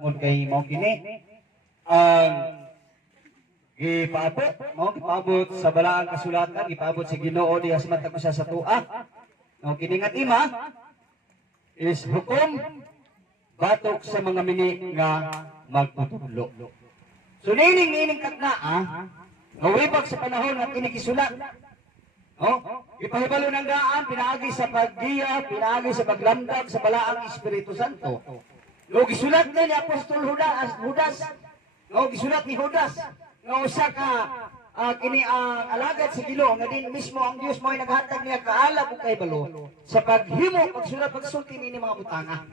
tungod kay mo kini ang gipaabot sa balaang kasulatan, gipaabot sa Ginoo diha sa matag usa sa tua. No, kini nga tema is hukom batok sa mga mini nga magtutudlo. So nining katnaa, nawibag sa panahon nga kini gisulat. Ipahibalo ng daan, pinaagi sa paggiya, pinaagi sa paglamdag sa balaang Espiritu Santo. No, gisulat na ni Apostol Judas. No, gisulat ni Judas. No, usa ka kini ang alagad sa Ginoo nga din mismo ang Dios mo ay naghatag niya kaala ug kay balo sa paghimo pagsulat pagsulti ni mga butanga.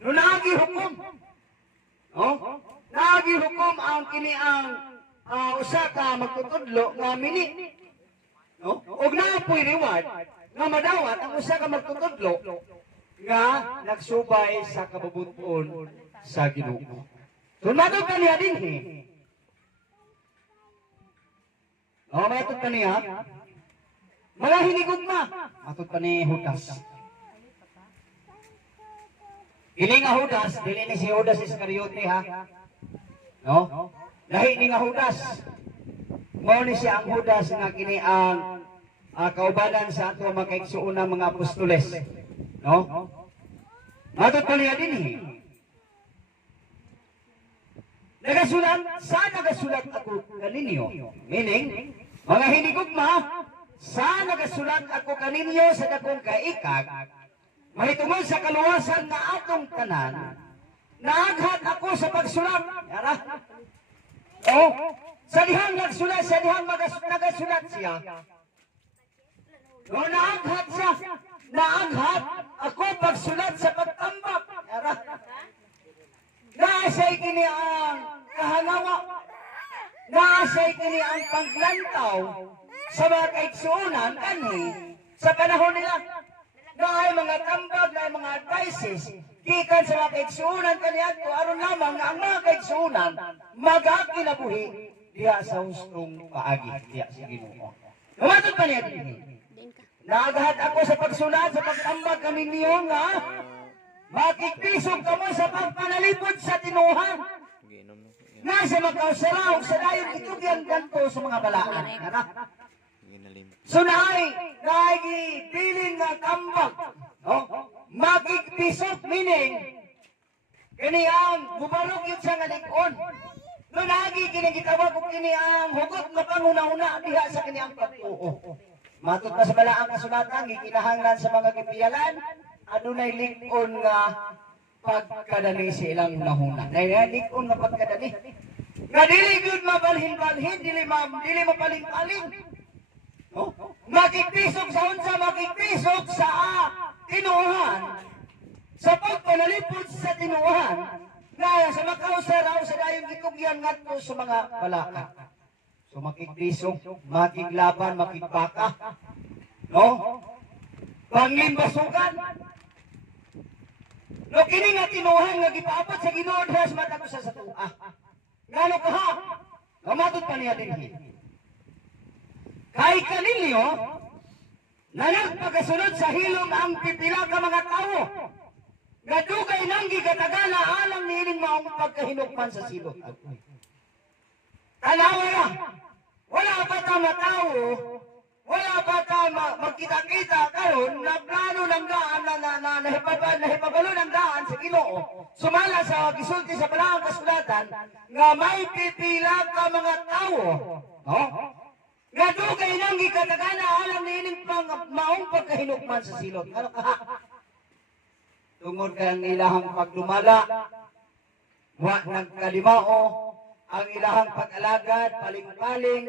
No, naagi hukom. No? Naagi hukom ang kini ang usa ka magtutudlo nga mini. No? Og naapoy reward nga madawat ang usa ka magtutudlo nga nagsubay sa kababuton sa Ginoo. So matod kaniya dinhi. Matod kaniya. Mga hinigugma. Matod pa ni Judas. Ini nga Judas, dili ni si Judas Iscariote ha. No? Lahi ni nga Judas. Mao ni siya ang Judas nga kini ang kaubanan sa ato mga kaigsuon mga apostoles. No? Matod pa niya dinhi. Nagasulat ako kaninyo. Meaning, mga hinigugma, nagasulat ako kaninyo sa dakong kaikag, mahitungod sa kaluwasan na atong tanan, naaghat ako sa pagsulat. Yara? Sa dihang nagsulat, sa dihang nagasulat siya. Naaghat siya. Naaghat ako pagsulat sa pagtambak. Yara? Naasay kini ang kahanawa. Naasay kini ang paglantaw sa mga kaigsuunan kanhi sa panahon nila. Naay mga tambag, naay mga advices gikan sa mga kaigsuunan kaniadto aron lamang nga ang mga kaigsuunan magakinabuhi diha sa hustong paagi diha sa Ginoo. Namatod pa niya dinhi. Naagahat ako sa pagsulat sa pagtambag kaninyo nga makikpisog ka mo sa pagpanalipod sa tinuhan. Nasa makausaraw sa dayon itugyan ganto sa mga balaan. So naay gibilin nga tambag. Makikpisog meaning kini ang gubalok yun sa ngalikon. No lagi kini gitawag og kini ang hugot nga panguna-una diha sa kini ang pagtuo. Matod pa sa balaang kasulatan gikinahanglan sa mga gipiyalan adunay lig-on nga pagkadali sa ilang nahuna. Lig-on nga pagkadali. Nga dili gyud mabalhin-balhin, dili mapaling-paling. Makikpisog sa unsa, makikpisog sa tinuhan. Sa pagpanalipod sa tinuhan, nga sa makausaraw sa dayong gitugyan ngadto sa mga balaka. So makikpisog, makiglaban, makigbaka. No? Panglimbasukan. No kini nga tinuhan nga gipaabot sa Ginoo diha sa matag usa sa tua. Ngano ka ha? Kamatod pa niya dinhi. Kay kaninyo nagpagasunod sa hilom ang pipila ka mga tawo. Nga dugay nang gigatagana alang niining maong pagkahinukman sa silot. Tanawa wala pa ta matawo. Wala pa ta magkita-kita karon na plano ng daan na nahipabalo ng daan sa Ginoo. Sumala sa gisulti sa balaang kasulatan nga may pipila ka mga tawo. Nga dugay nang gikatagana alang niining maong pagkahinukman sa silot. Ano ka? Tungod kang ilahang pagdumala, wa nagkalimao, ang ilahang pag-alagad, paling-paling,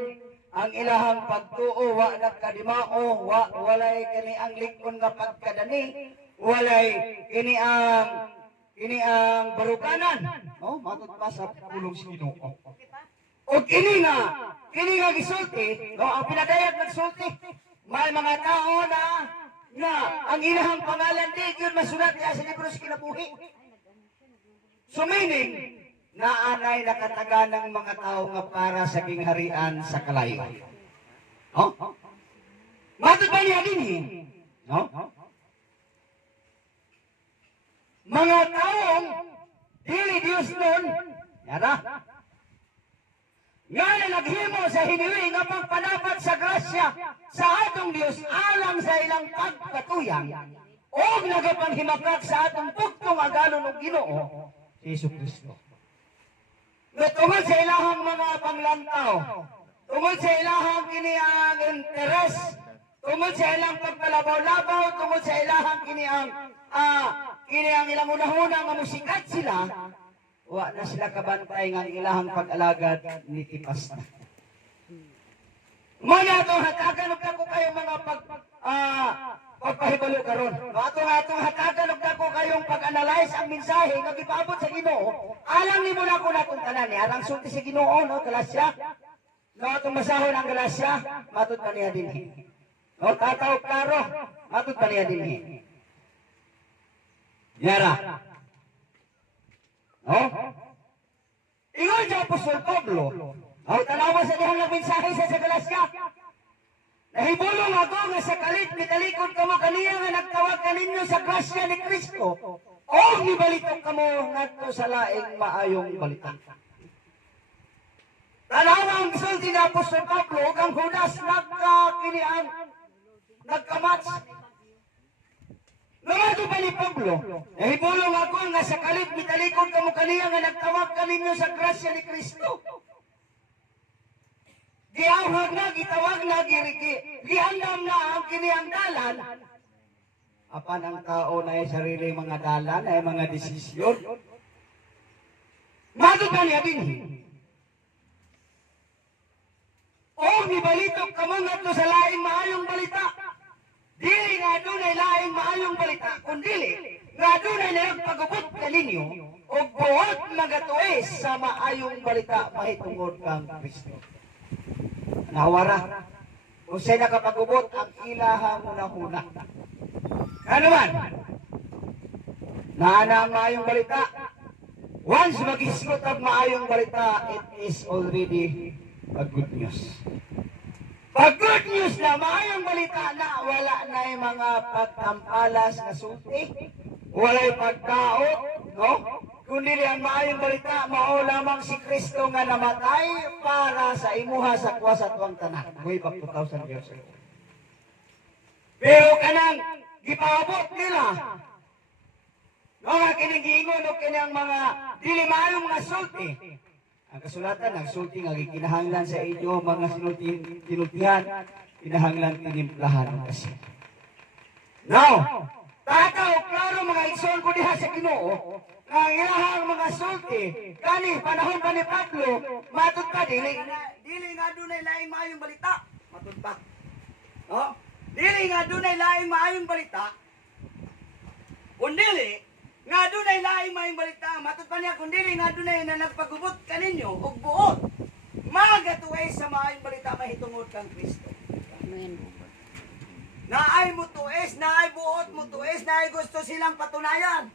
ang ilahang pagtuo, wa nagkadimao, walay kini ang likon nga pagkadani, walay kini ang barukanan. Matod pa sa pulong si Ginoo. O kini nga gisulti, ang pinadayag nagsulti, may mga tao na ang ilahang pangalan di yun masulat niya sa libro sa kinabuhi. So meaning, naanay nakataga ng mga tao nga para sa kingharian sa kalayo. Matod ba niya din Mga taong dili Dios nun. Yara. Nga na naghimo sa hiniwi nga pagpanapat sa grasya sa atong Dios alang sa ilang pagkatuyang o nagapanghimakak sa atong bugtong aganon ng Ginoo si Hesus Kristo. Tungod sa ilahang mga panglantaw, tungod sa ilahang kiniang interes, tungod sa ilang pagpalabaw-labaw, tungod sa ilahang kiniang ilang unahuna nga musikat sila, wa na sila kabantay nga ilahang pag-alagad ni tipas na. Muna itong hatagan ug dako kayong mga pagpahibalo karon. Atong hatagan ug dako kayong pag-analyze ang mensahe nga gipaabot sa Ginoo. Alang nimo na ko natong tanan ni arang sulti sa Ginoo no Galasya. No atong masahon ang Galasya, matud pa niya dinhi. No tataw klaro, matud pa niya dinhi. Yara. Oh? Ingon sa Apostol Pablo, tanawa sa dihang nagmensahe sa Galasya. Nahibulong ako nga sa kalit mitalikod kamo kaniya nga nagtawag kaninyo sa grasya ni Kristo o nibalitok kamo ngadto sa laing maayong balita. Tanawa ang gisulti ni Apostol Pablo ug ang Judas nagkamats. Namado pa ni Pablo, nahibulong ako nga sa kalit mitalikod kamo kaniya nga nagtawag kaninyo sa grasya ni Kristo. Giawhag na, gitawag na, gihandam na ang kiniyang dalan. Apan ang tao na ay sarili mga dalan, ay mga desisyon. Madod ka niya din. O nibalitok ka mo nga sa laing maayong balita. Dili nga doon ay laing maayong balita, kundili nga doon ay nagpagubot ka ninyo o buot magatuis sa maayong balita mahitungod kang Kristo. Nawara. Kung siya nakapagubot ang ilahang una-una. Ano man? Naana ang maayong balita. Once mag-isgot ang maayong balita, it is already a good news. Pag good news na maayong balita na wala na yung mga pagtampalas na sulti, wala yung pagkaot, no? Kundi ang maayong balita, mao lamang si Kristo nga namatay para sa imuha sa kuwasa tuwang tanan. Way back 2,000 years ago. Pero kanang gipaabot nila, mga kinigingon o kinang mga dili maayong mga sulti. Ang kasulatan, ang sulti nga kinahanglan sa inyo, mga sinultihan, kinahanglan tinimplahan ang kasi. Now, tataw, klaro mga igsoon ko diha sa Ginoo, nga ilahang mga sulti, kani panahon pa ni Pablo, matud pa, dili nga dunay laing maayong balita, matud pa. Oh? Dili nga dunay laing maayong balita, kundili, nga dunay laing maayong balita, matud pa niya, kundili nga dunay na nagpagubot kaninyo, ug buot, magatuay sa maayong balita, mahitungod kang Kristo. Naay mo tuis, naay buot mo tuis, naay gusto silang patunayan.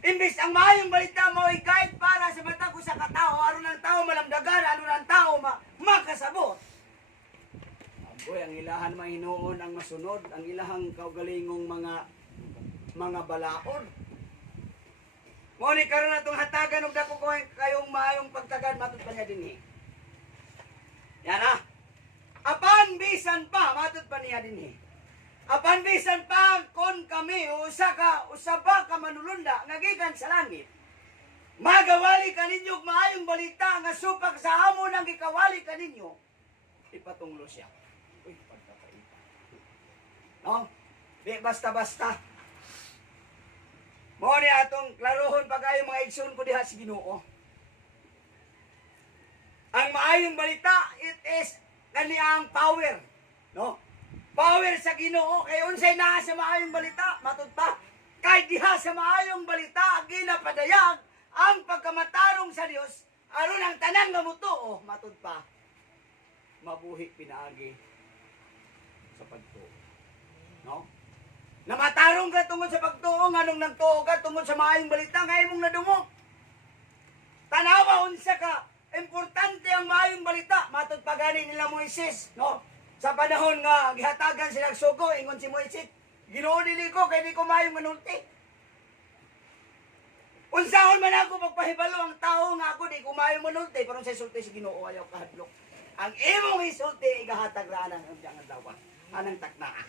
Imbis ang maayong balita mo ay guide para sa mata ko sa katao, aron ng tao malamdagan, aron ng tao makasabot. Aboy, ang ilahan mahinuon ang masunod, ang ilahang kaugalingong mga balaod. Ngunit karon natong hatagan og dako kayong maayong pagtagad matud pa niya dinhi. Yan na. Apan bisan pa matud pa niya dinhi. Apan bisan pa kon kami usaba ka manulunda nga gikan sa langit. Magawali kaninyo maayong balita nga supag sa amon ang gikawali kaninyo. Ipatunglo siya. Uy, pagkakaita. No? Di basta-basta. Mo ni atong klarohon pagayo mga igsoon ko diha sa Ginoo. Ang maayong balita, it is kaniyang power, no? Power sa Ginoo kay unsay naa sa maayong balita, matud pa. Kay diha sa maayong balita ginapadayag ang pagkamatarong sa Dios aron ang tanan nga mutuo, matud pa. Mabuhi pinaagi sa pagtuo. No? Namatarong ka tungod sa pagtuo nganong nagtuo ka tungod sa maayong balita nga imong nadumok. Tanawa unsa ka importante ang maayong balita, matud pa gani nila Moises, no? Sa panahon nga gihatagan sila sugo, ingon si Moises, Ginoo dili ko kay di ko maayong manulti. Unsaon man ako pagpahibalo ang tao nga ako di kumayo manulti pero sa sulti si Ginoo ayaw kahadlok. Ang imong isulti igahatag ra ang diyang adlaw. Anang taknaa.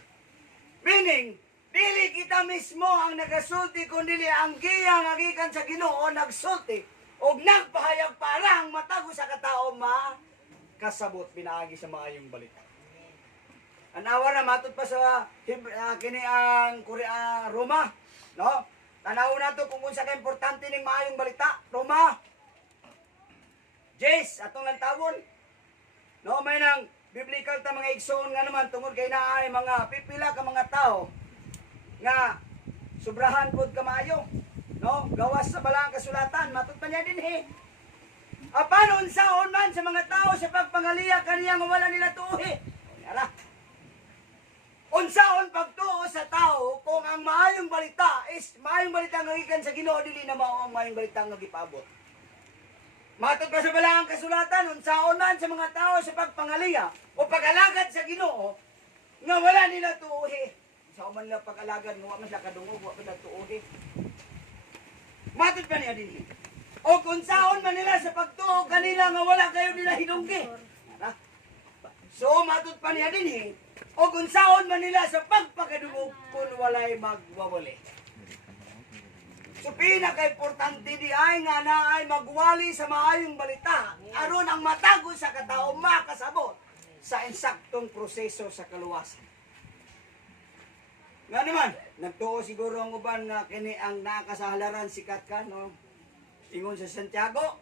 Meaning, dili kita mismo ang nagasulti kundi ang giya nga gikan sa Ginoo nagsulti og nagpahayag para ang matago sa katao kasabot pinaagi sa maayong balita. Anawa na matod pa sa kini ang Roma, no? Tanaw na to kung unsa ka importante ning maayong balita. Roma. Jess, atong lantawon. No, may nang biblical ta mga igsoon nga naman tungod kay naay mga pipila ka mga tao nga sobrahan pud ka maayo. No, gawas sa balang kasulatan matud pa niya dinhi. Apan unsaon man sa mga tao sa pagpangaliya kaniya nga wala nila tuhi. Yara. Unsaon pagtuo sa tao kung ang maayong balita is maayong balita nga gikan sa Ginoo dili na mao ang maayong balita nga gipaabot. Matod pa sa balaang kasulatan unsaon man sa mga tao sa pagpangaliya o pag-alagad sa Ginoo nga wala nila tuuhi. Unsaon man nila pag-alagad nga wa man sila kadungog, wa man tuuhi. Matod pa niya dinhi. O kung saon man nila sa pagtuo kanila nga wala kayo nila hinunggi. So matod pa niya dinhi. O kung saon man nila sa pagpakadungog kung walay magwawali. So pinaka-importante di ay nga na ay magwali sa maayong balita aron ang matago sa katao makasabot sa insaktong proseso sa kaluwasan. Nga naman, nagtuo siguro ang uban nga kini ang nakasahalaran sikat ka, no? Ingon sa Santiago,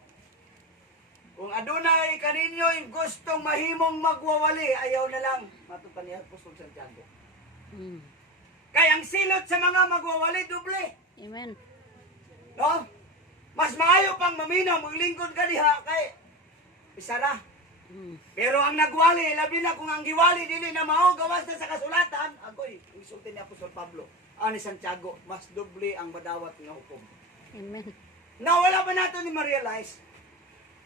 kung adunay kaninyo'y gustong mahimong magwawali, ayaw na lang. Matupan niya, Apostol Santiago. Kaya ang silot sa mga magwawali, doble. Amen. No? Mas maayo pang maminaw, maglingkod ka diha, kay isa na. Pero ang nagwali, labi na kung ang giwali, dili na mao, gawas na sa kasulatan, agoy, isulti ni Apostol Pablo, ani Santiago, mas doble ang madawat nga hukom. Amen. Na wala ba nato ni ma-realize?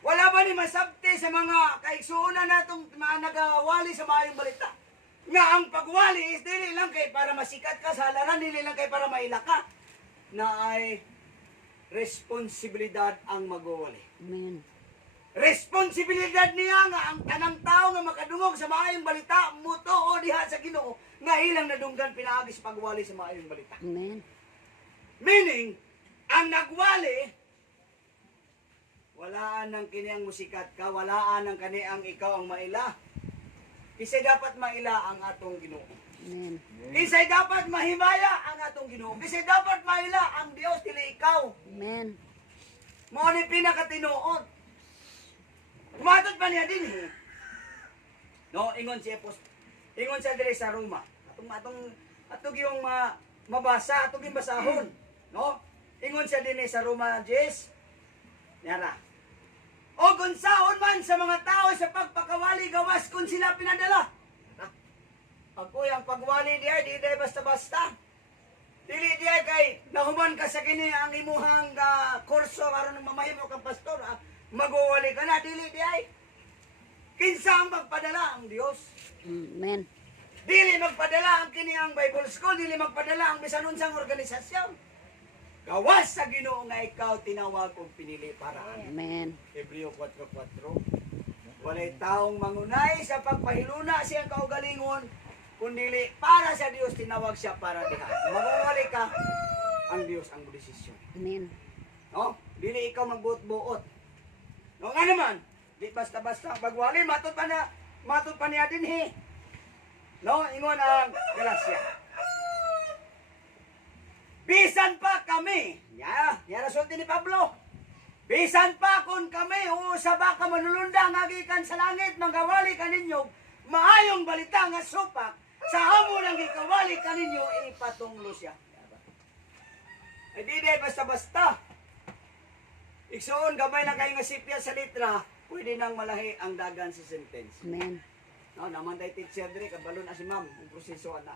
Wala ba ni masabti sa mga kaigsuunan natong mga nagawali sa maayong balita? Nga ang pagwali is dili lang kay para masikat ka sa halaran, dili lang kay para mailaka. Na ay responsibilidad ang magwawali. Amen. Responsibilidad niya nga ang tanang tao nga makadungog sa maayong balita, mutuo diha sa Ginoo nga ilang nadunggan pinaagi sa pagwali sa maayong balita. Amen. Meaning, ang nagwali walaan ng kiniang musikat ka, walaan ng kaniang ikaw ang maila. Isa'y dapat maila ang atong Ginoo. Amen. Isa'y dapat mahimaya ang atong Ginoo. Isa'y dapat maila ang Dios dili ikaw. Amen. Mao ni pinakatinuod. Umatod pa niya din eh. No, ingon si Epos. Ingon sa dire sa Roma. Atong yung mabasa, atong yung basahon. No? Ingon siya din sa Roma 10. Yara. O kung saon man sa mga tao sa pagpakawali gawas kung sila pinadala. Ako yung pagwali diya, di day basta-basta. Dili diya kay nahuman ka sa kini ang imuhang kurso aron mamahim o kang pastor. Magwawali ka na, dili diya. Kinsa ang magpadala ang Dios. Amen. Dili magpadala ang kini ang Bible School, dili magpadala ang bisan unsang organisasyon. Gawas sa Ginoo nga ikaw tinawag o pinili para Amen. Hebreo 4:4. Walay taong mangunay sa pagpahiluna siyang kaugalingon, kundi para sa Dios tinawag siya para diha. Magwawali ka, ang Dios ang desisyon. Amen. No? Dili ikaw magbuot-buot. No nga naman, di basta-basta ang pagwali, matod pa niya din he. No, ingon ang Galacia. Bisan pa kami, yan sulti ni Pablo. Bisan pa kung kami, sa baka manulunda nga gikan sa langit, magawali kaninyo, maayong balita nga supak, sa amo ng ikawali kaninyo, ipatunglo siya. E di basta-basta. Iksoon, gamay na kayo nga sipya sa litra, pwede nang malahi ang dagan sa sentence. Amen. No, naman tayo teacher dire, kabalo na si ma'am, ang proseso na.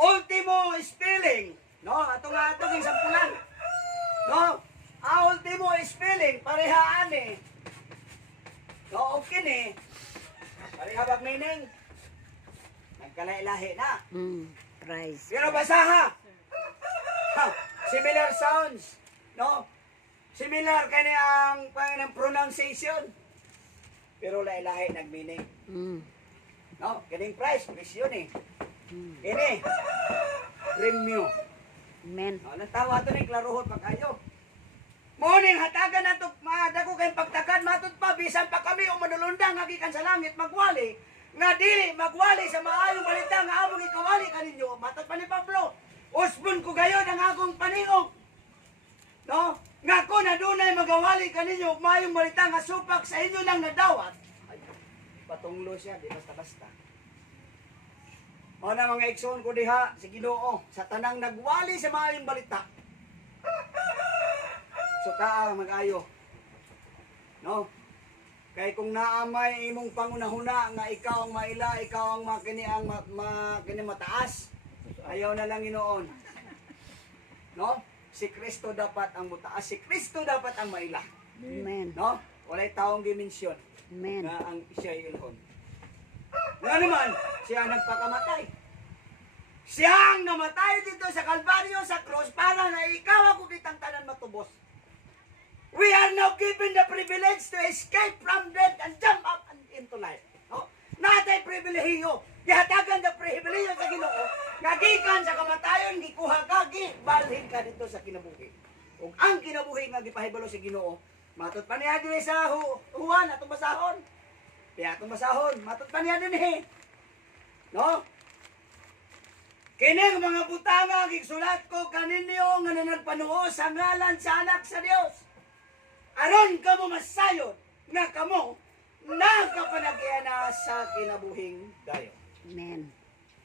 Ultimo spelling. No, atong sampulan. No, ultimo spelling parehaan eh. No, okay ni. Pareha bag meaning. Nagkalailahi na. Price. Pero basaha. Ha, similar sounds. No? Similar kani ang panganang pronunciation. Pero lahi-lahi nagmeaning. Mm. No? Kining price, presyo ni. Mm. Ini, premium. Amen. No, natawa to ni klaruhot pa kayo. Morning hatagan nato madako kay pagtakad matud pa bisan pa kami o manulundang gikan sa langit magwali nga dili magwali sa maayong balita nga among ikawali kaninyo matud pa ni Pablo. Usbon ko gayon ang akong paningog. No? Nga ko na dunay magawali kaninyo ug maayong balita nga supak sa inyo lang nadawat. Ay, patunglo siya di basta-basta. O na mga igsoon ko diha si Ginoo sa tanang nagwali sa maayong balita. So taa mag-ayo. No? Kay kung naamay imong pangunahuna nga ikaw ang maila, ikaw ang makini ang makini mataas. Ayaw na lang Ginoon. No? Si Kristo dapat ang mutaas, si Kristo dapat ang maila. Amen. No? Walay taong dimensyon Amen. na ang siya ilhon. Nga naman, siya nagpakamatay. Siya ang namatay dito sa Kalbaryo, sa cross, para na ikaw ako kitang tanan matubos. We are now given the privilege to escape from death and jump up into life. No? Natay pribilehiyo. Gihatagan the pribilehiyo sa Ginoo. Ngagikan sa kamatayon, gikuha ka, gibalhin ka dito sa kinabuhi. Ug ang kinabuhi nga gipahibalo sa Ginoo, matud pa niya dinhi sa Juan atong basahon. Kaya atong basahon, matud pa niya dinhi. No? Kining mga butanga gigsulat ko kaninyo nga nanagpanuo sa ngalan sa anak sa Dios. Aron kamo masayon nga kamo nakapanagyan na sa kinabuhing dayon. Amen.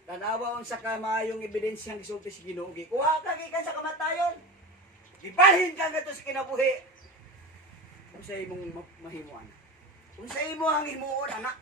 Tanawa unsa ka maayong ebidensyang gisulti si Ginoo. Kuha ka gikan sa kamatayon. Gibalhin ka ngadto sa kinabuhi. Kung sa imong mahimuan. Kung sa imo ang himuon anak.